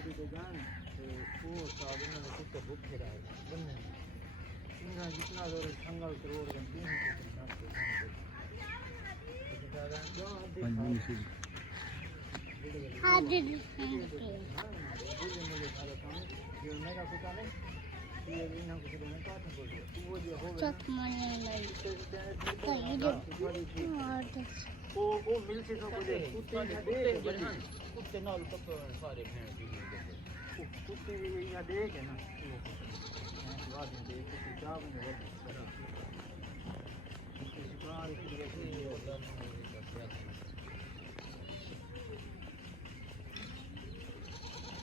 party पे जाए तो वो साहब इन्होंने कुत्ते भूखे रहे बनने इनका जितना जोर संगल करोड़ बनती है हाँ जी मेरा कुत्ता नहीं ये बिना कुछ देने का था बोल वो जो हो गया वो मिल से तो कुछ कुत्ते नाल तक सारे भेड़ भी कुत्ते भी या देख है ना बाद में देख कुत्ते क्या बने बड़ा शिकार की जैसे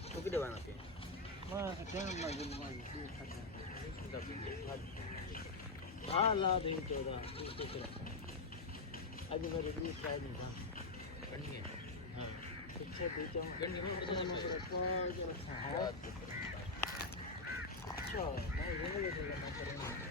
तो किधर बनाते हैं मैं टाइम ना जब मैं ये खाता हां ला दे तेरा आज मेरे भी शायद नहीं था करनी है हां पीछे पीछे करनी है अच्छा मैं ये ले लेना करेंगे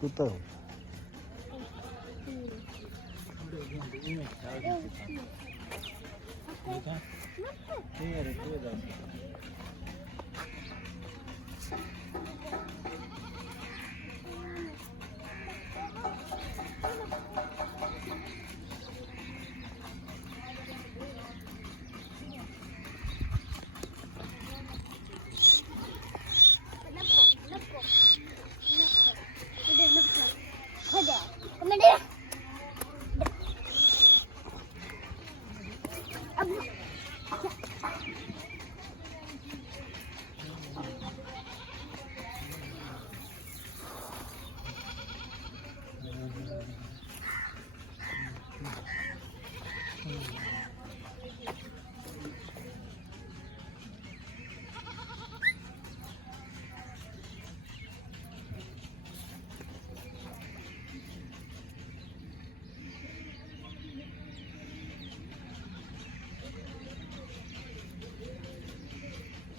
कुत्ता अब